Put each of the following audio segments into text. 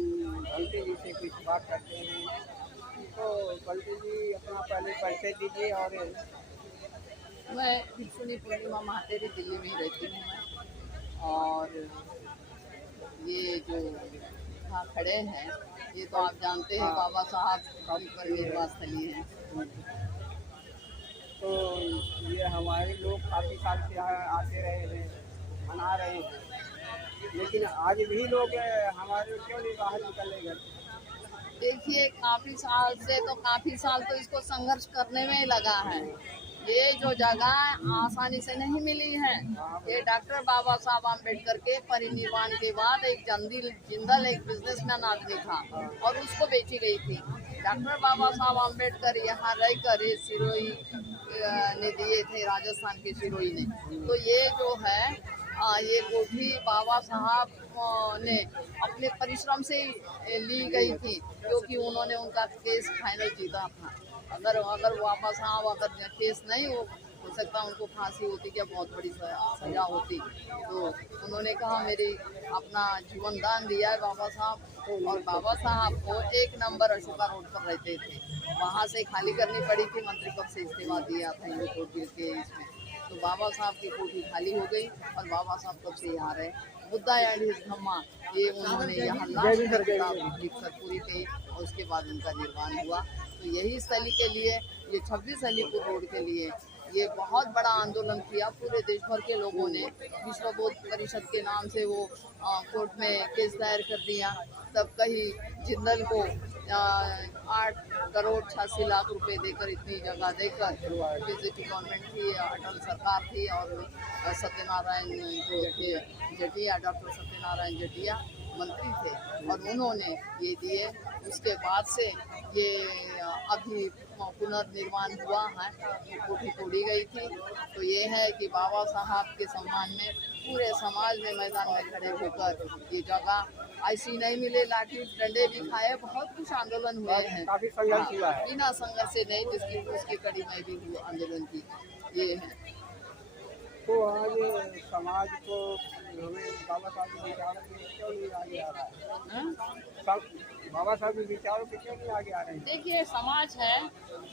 बंटी जी से कुछ बात करते हैं। तो बंटी जी अपना पहले परिचय दीजिए। और मैं भिक्षुनी पूर्णिमा महातेरी दिल्ली में ही रहती हूँ मैं। और ये जो यहाँ खड़े हैं ये तो आप जानते हैं हाँ, बाबा साहब की काफी सही है। परिनिर्वाण स्थली है। तो ये हमारे लोग काफ़ी साल से यहाँ आते रहे हैं, मना रहे हैं, लेकिन आज भी लोग हमारे क्यों नहीं बाहर निकले घर से? देखिए काफी साल तो इसको संघर्ष करने में ही लगा है। ये जो जगह आसानी से नहीं मिली है। ये डॉक्टर बाबा साहब आम्बेडकर के परिनिर्वाण के बाद एक जिंदल एक बिजनेसमैन आदमी था और उसको बेची गई थी। डॉक्टर बाबा साहब आम्बेडकर यहाँ रहकर ये सिरोही ने दिए थे, राजस्थान के सिरोही ने। तो ये जो है ये कोठी बाबा साहब ने अपने परिश्रम से ली गई थी, क्योंकि उन्होंने उनका केस फाइनल जीता था। अगर बाबा साहब अगर केस नहीं हो सकता, उनको फांसी होती क्या बहुत बड़ी सजा होती। तो उन्होंने कहा मेरी अपना जीवन दान दिया है बाबा साहब। और बाबा साहब को 1 नंबर अशोका रोड पर रहते थे, वहाँ से खाली करनी पड़ी थी, मंत्री पद से इस्तीफा दिया था हिंदू कोर्ट बिल के इसमें। तो बाबा साहब की कोठी खाली हो गई और बाबा साहब कब से यहाँ रहे। बुद्धा एंड हिज धम्मा ये उन्होंने यहाँ लिखकर पूरी थी और उसके बाद उनका निर्माण हुआ। तो यही स्थली के लिए, ये 26 अलीपुर रोड के लिए ये बहुत बड़ा आंदोलन किया। पूरे देश भर के लोगों ने विश्व बौद्ध परिषद के नाम से वो कोर्ट में केस दायर कर दिया। तब कहीं जिंदल को 8 करोड़ 86 लाख रुपए देकर, इतनी जगह देकर, बीजेपी गवर्नमेंट थी, अटल सरकार थी, और सत्यनारायण जो थे जटिया, डॉक्टर सत्यनारायण जटिया मंत्री थे और उन्होंने ये दिए। उसके बाद से ये अभी पुनर्निर्माण हुआ है, कोठी तोड़ी गई थी। तो ये है कि बाबा साहब के सम्मान में पूरे समाज में मैदान में खड़े होकर ये जगह ऐसी नहीं मिले, लाठी डंडे भी खाए, बहुत कुछ आंदोलन हुए हैं। काफी संघर्ष हुआ है। बिना संघर्ष से नहीं, जिसकी उसकी कड़ी में भी हुआ आंदोलन की ये है। तो आज समाज को हमें बाबा साहब के विचारों के क्यों नहीं आगे आ रहा है? बाबा साहब के विचारों के क्यों नहीं आगे आ रहे हैं? देखिए समाज है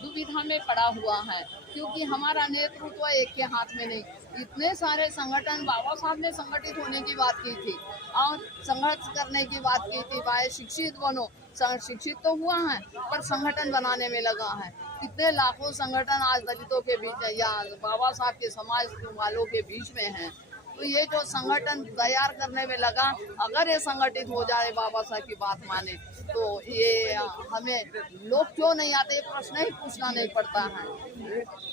दुविधा में पड़ा हुआ है, क्योंकि हमारा नेतृत्व एक के हाथ में नहीं। इतने सारे संगठन बाबा साहब ने संगठित होने की बात की थी और संघर्ष करने की बात की थी, भाई शिक्षित बनो। शिक्षित तो हुआ है पर संगठन बनाने में लगा है। कितने लाखों संगठन आज दलितों के बीच है या बाबा साहब के समाज वालों के बीच में है। तो ये जो संगठन तैयार करने में लगा, अगर ये संगठित हो जाए, बाबा साहब की बात माने, तो ये हमें लोग क्यों नहीं आते ये प्रश्न ही पूछना नहीं पड़ता है।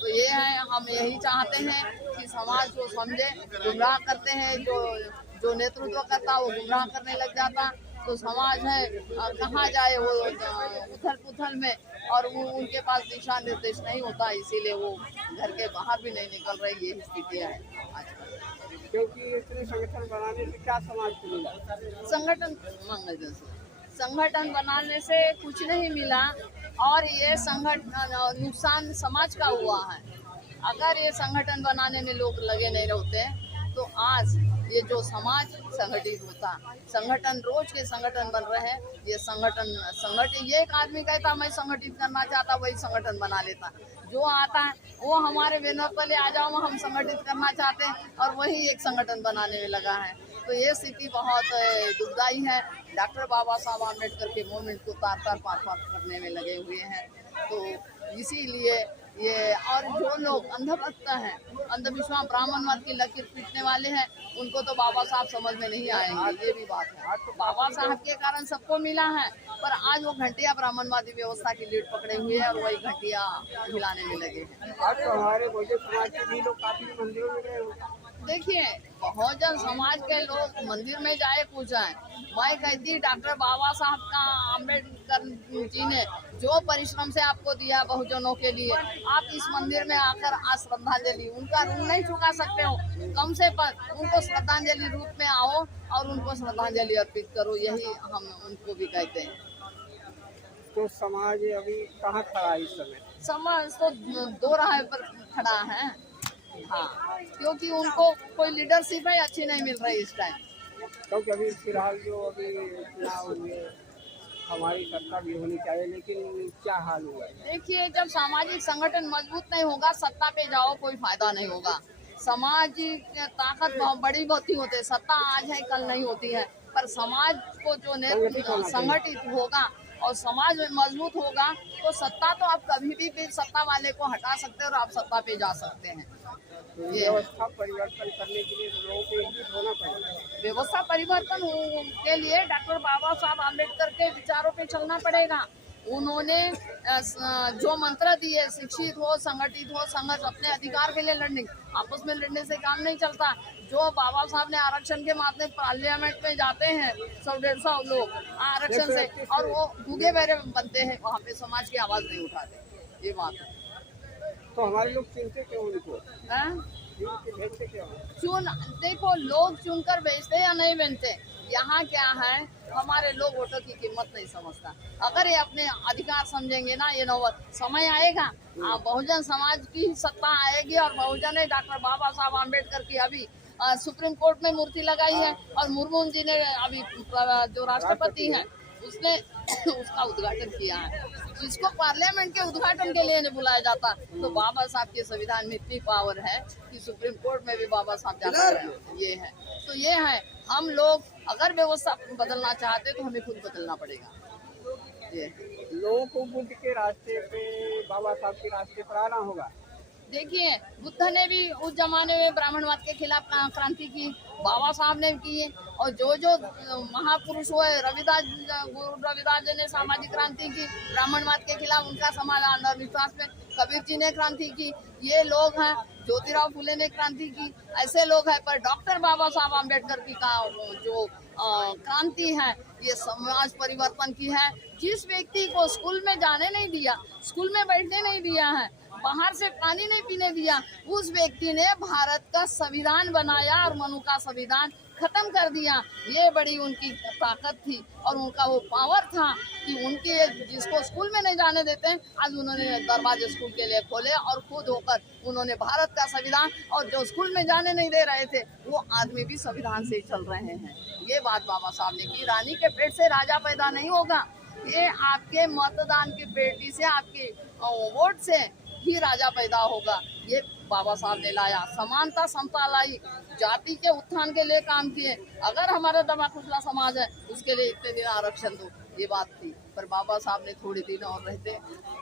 तो ये है, हम यही चाहते हैं कि समाज को समझे। गुमराह करते हैं, जो नेतृत्व करता वो गुमराह करने लग जाता, तो समाज है कहाँ जाए वो उथल पुथल में, और उनके पास दिशा निर्देश नहीं होता, इसीलिए वो घर के बाहर भी नहीं निकल रहे। यही स्थितियाँ है आजकल। क्योंकि इतने संगठन बनाने से क्या समाज को मिला? संगठन बनाने से कुछ नहीं मिला, और ये संगठन नुकसान समाज का हुआ है। अगर ये संगठन बनाने में लोग लगे नहीं रहते तो आज ये जो समाज संगठित होता। संगठन रोज के संगठन बन रहे हैं। ये संगठित ये एक आदमी कहता मैं संगठित करना चाहता, वही संगठन बना लेता। जो आता है वो हमारे बैनर तले आ जाओ, हम संगठित करना चाहते हैं, और वही एक संगठन बनाने में लगा है। तो ये स्थिति बहुत दुखदायी है। डॉक्टर बाबा साहब आम्बेडकर के मूवमेंट को तार पार करने में लगे हुए हैं। तो इसीलिए ये, और जो लोग अंधभक्त हैं, अंधविश्वास ब्राह्मणवाद की लकीर पीटने वाले हैं, उनको तो बाबा साहब समझ में नहीं आएंगे। ये भी बात है। बाबा साहब के कारण सबको मिला है, पर आज वो घंटिया ब्राह्मणवादी व्यवस्था की लीड पकड़े हुए हैं और वही घंटिया हिलाने में लगे हैं। आज तो हमारे बहुजन समाज के भी लोग काफी मंदिरों में गए। देखिए बहुजन समाज के लोग मंदिर में जाए कुछ जाए, मैं कहती डॉक्टर बाबा साहब का आम्बेडकर जी ने जो परिश्रम से आपको दिया बहुजनों के लिए, आप इस मंदिर में आकर आज श्रद्धांजलि, उनका ऋण नहीं चुका सकते हो, कम से कम उनको श्रद्धांजलि रूप में आओ और उनको श्रद्धांजलि अर्पित करो। यही हम उनको भी कहते हैं। तो समाज अभी कहाँ खड़ा है इस समय? समाज तो दो राह पर खड़ा है। हाँ, क्योंकि उनको कोई लीडरशिप है अच्छी नहीं मिल रही इस टाइम। क्योंकि अभी फिलहाल जो अभी चुनाव हुए हमारी सत्ता भी होनी चाहिए, लेकिन क्या हाल हुआ है? देखिए, जब सामाजिक संगठन मजबूत नहीं होगा, सत्ता पे जाओ कोई फायदा नहीं होगा। सामाजिक ताकत बहुत बड़ी होती होती है, सत्ता आज है कल नहीं होती है, पर समाज को जो संगठित होगा और समाज में मजबूत होगा तो सत्ता तो आप कभी भी सत्ता वाले को हटा सकते हैं और आप सत्ता पे जा सकते हैं। तो व्यवस्था परिवर्तन करने के लिए लोगों को एकजुट होना पड़ेगा। व्यवस्था परिवर्तन के लिए डॉक्टर बाबा साहब आम्बेडकर के विचारों पे चलना पड़ेगा। उन्होंने जो मंत्र दिए, शिक्षित हो, संगठित हो, संघर्ष, अपने अधिकार के लिए लड़ने, आपस में लड़ने से काम नहीं चलता। जो बाबा साहब ने आरक्षण के माध्यम पार्लियामेंट में जाते हैं 100-150 लोग आरक्षण से, और वो भूखे बहरे बनते हैं, वहाँ पे समाज की आवाज नहीं उठाते। ये बात है। तो हमारे लोग चुनते क्यों उनको? भेजते क्यों? देखो, लोग चुनकर भेजते या नहीं भेजते, यहाँ क्या है, हमारे लोग वोटों की कीमत नहीं समझता। अगर ये अपने अधिकार समझेंगे ना, ये नौबत समय आएगा, बहुजन समाज की सत्ता आएगी और बहुजन ने डॉक्टर बाबा साहब आम्बेडकर की अभी सुप्रीम कोर्ट में मूर्ति लगाई है, और मुर्मू जी ने अभी जो राष्ट्रपति हैं उसने उसका उद्घाटन किया है। जिसको पार्लियामेंट के उद्घाटन के लिए नहीं बुलाया जाता, तो बाबा साहब के संविधान में इतनी पावर है कि सुप्रीम कोर्ट में भी बाबा साहब जाते हैं। ये है, तो ये है, हम लोग अगर व्यवस्था बदलना चाहते तो हमें खुद बदलना पड़ेगा। ये लोगों को बुद्ध के रास्ते पे, बाबा साहब के रास्ते पर आना होगा। देखिए, बुद्ध ने भी उस जमाने में ब्राह्मणवाद के खिलाफ क्रांति की, बाबा साहब ने की, और जो महापुरुष हुए, गुरु रविदास जी ने सामाजिक क्रांति की, ब्राह्मणवाद के खिलाफ उनका समाज अंधविश्वास में, कबीर जी ने क्रांति की, ये लोग हैं। ज्योतिराव फुले ने क्रांति की, ऐसे लोग हैं। पर डॉक्टर बाबा साहब आम्बेडकर की जो क्रांति है, ये समाज परिवर्तन की है। जिस व्यक्ति को स्कूल में जाने नहीं दिया, स्कूल में बैठने नहीं दिया है, बाहर से पानी नहीं पीने दिया, उस व्यक्ति ने भारत का संविधान बनाया और मनु का संविधान खत्म कर दिया। ये बड़ी उनकी ताकत थी और उनका वो पावर था कि उनके जिसको स्कूल में नहीं जाने देते, आज उन्होंने दरवाजे स्कूल के लिए खोले और खुद होकर उन्होंने भारत का संविधान, और जो स्कूल में जाने नहीं दे रहे थे वो आदमी भी संविधान से ही चल रहे हैं। ये बात बाबा साहब ने की। रानी के पेट से राजा पैदा नहीं होगा, ये आपके मतदान की पेटी से, आपके वोट से ही राजा पैदा होगा। ये बाबा साहब ने लाया, समानता समता लाई, जाति के उत्थान के लिए काम किए। अगर हमारा दबा कुचला समाज है, उसके लिए इतने दिन आरक्षण दो, ये बात थी। पर बाबा साहब ने थोड़े दिन और रहते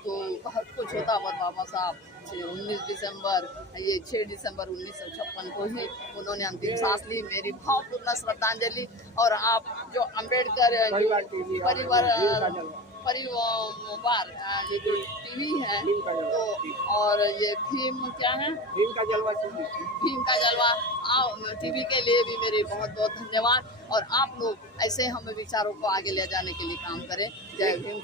तो बहुत कुछ होता। पर बाबा साहब 6 दिसंबर 1956 को ही उन्होंने अंतिम सांस ली। मेरी भावपूर्ण श्रद्धांजलि। और आप जो अम्बेडकर परिवार ये जो टीवी है, तो और ये भीम क्या है, भीम का जलवा टीवी के लिए भी मेरे बहुत बहुत धन्यवाद। और आप लोग ऐसे हम विचारों को आगे ले जाने के लिए काम करें। जय भीम।